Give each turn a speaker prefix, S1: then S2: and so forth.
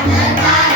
S1: Canada.